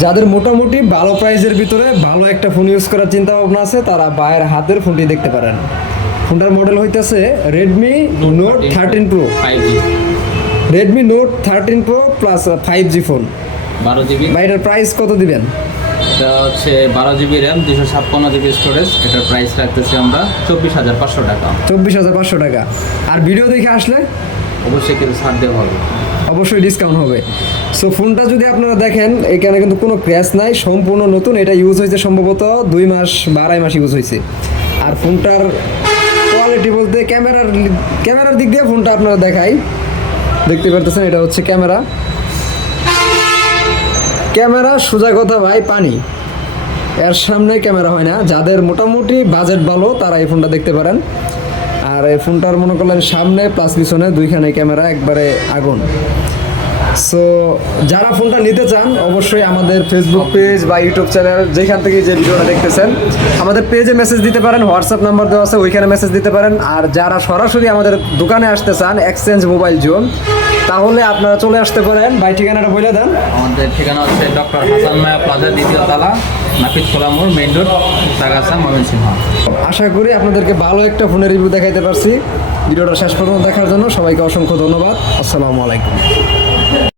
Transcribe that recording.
যাদের মোটামুটি ভালো প্রাইসের ভিতরে ভালো একটা ফোন ইউজ করার চিন্তা ভাবনা আছে তারা ভাইয়ের হাতের ফোনটি দেখতে পারেন। ফোনটার মডেল হইতেছে Redmi note 13 pro, 5G Redmi note 13 pro plus 5G phone. 12GB। ভাই এটার প্রাইস কত দিবেন? এটা হচ্ছে 12GB র্যাম, 256GB স্টোরেজ। এটার প্রাইস রাখতেছি আমরা 24,500 টাকা। 24,500 টাকা। আর ভিডিও দেখে আসলে অবশ্যই কিছু ছাড় দেওয়া হবে, অবশ্যই ডিসকাউন্ট হবে। সো ফোনটা যদি আপনারা দেখেন এখানে কিন্তু কোনো ক্র্যাশ নাই, সম্পূর্ণ নতুন। এটা ইউজ হয়েছে সম্ভবত 2 মাস বা 2.5 মাস ইউজ হয়েছে। আর ফোনটার কোয়ালিটি বলতে ক্যামেরার দিক দিয়ে ফোনটা আপনারা দেখাই, দেখতে পারতেছেন এটা হচ্ছে ক্যামেরা। ক্যামেরা সোজা কথা ভাই পানি, এর সামনে ক্যামেরা হয় না। যাদের মোটামুটি বাজেট ভালো তারা এই ফোনটা দেখতে পারেন। আর এই ফোনটার মনে করলেন সামনে প্লাস পিছনে দুইখানে ক্যামেরা, একবারে আগুন। সো যারা ফোনটা নিতে চান অবশ্যই আমাদের ফেসবুক পেজ বা ইউটিউব চ্যানেল যেখান থেকে যে ভিডিওটা দেখতেছেন আমাদের পেজে মেসেজ দিতে পারেন, হোয়াটসঅ্যাপ নাম্বার দেওয়া আছে ওইখানে মেসেজ দিতে পারেন। আর যারা সরাসরি আমাদের দোকানে আসতে চান এক্সচেঞ্জ মোবাইল জোন, তাহলে আপনারা চলে আসতে পারেন। ভাই ঠিকানাটা বলে দেন। আমাদের ঠিকানা হচ্ছে ডক্টর হাসান মায়া প্লাজা, দ্বিতীয় তালা, নাপিত খোলা মোড়, মেইন রোড, চাগাছা, ময়মনসিংহ। আশা করি আপনাদেরকে ভালো একটা ফোনের রিভিউ দেখাইতে পারছি। ভিডিওটা শেষ পর্যন্ত দেখার জন্য সবাইকে অসংখ্য ধন্যবাদ। আসসালামু আলাইকুম।